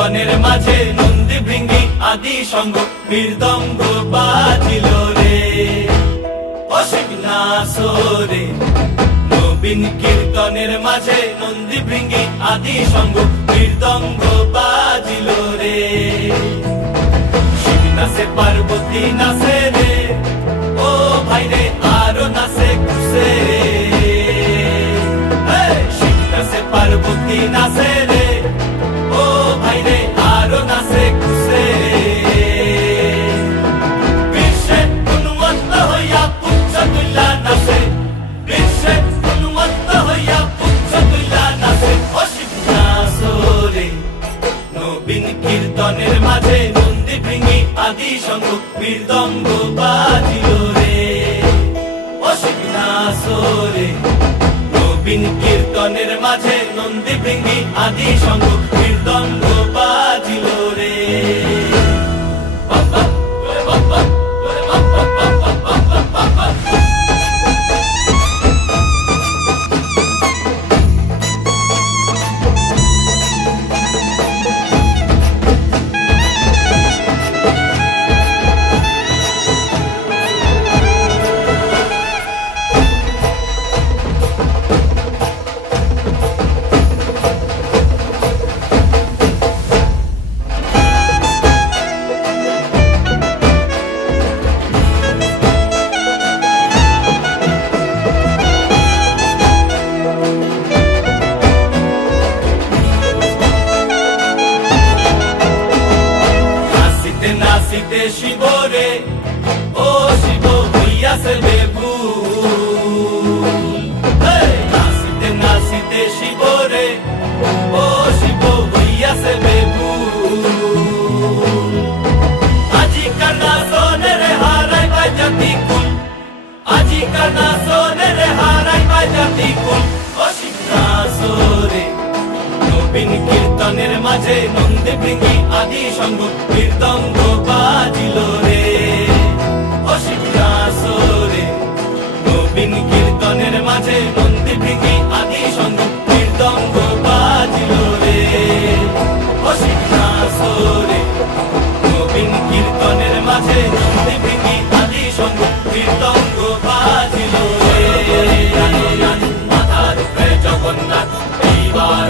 কীর্তনের মাঝে নন্দী ভৃঙ্গি আদি সঙ্গ মৃদঙ্গ বাজিল রে অশিবনাসরে নবীন কীর্তনের মাঝে নন্দী ভৃঙ্গি আদি সঙ্গ মৃদঙ্গ বাজিল রে শিব নাচে পার্বতী নাচে রে ও ভাই রে আরো নাচে খুশে শিব নাচে পার্বতী নাচে রে ও ভাই রে আরো নাচে খুশে বিশ্বে উন্মত্ত হইয়া পুচ্ছ তুল্লা নাচে বিশ্বে উন্মত্ত হইয়া পুচ্ছ তুল্লা নাচে অশিব নাচরে নবীন কীর্তনের মাঝে নন্দী ভৃঙ্গি আদি সঙ্গ মৃদঙ্গ বাজিল রে অশিব নাচরে নবীন কীর্তনের মাঝে নন্দী ভৃঙ্গি আদি সঙ্গ মৃদঙ্গ বাজিল রে নাচিতে শিব রে ও শিব হইয়াছে বেভুল নাচিতে নাচিতে শিব রে ও শিব হইয়াছে বেভুল আজিকার নাচনের হারাই বাজাতি কুল আজিকার নাচনের হারাই বাজাতি কুল অশিব নাচরে নবীন কীর্তনের মাঝে নন্দী ভৃঙ্গি আদি সঙ্গ মৃদঙ্গ বাজিল রে অশিব নাচরে নবীন কীর্তনের মাঝে নন্দী ভৃঙ্গি আদি সঙ্গ মৃদঙ্গ বাজিল রে অশিব নাচরে নবীন কীর্তনের মাঝে নন্দী ভৃঙ্গি আদি সঙ্গ মৃদঙ্গ বাজিল রে মাথার উপরে জগন্নাথ এইবার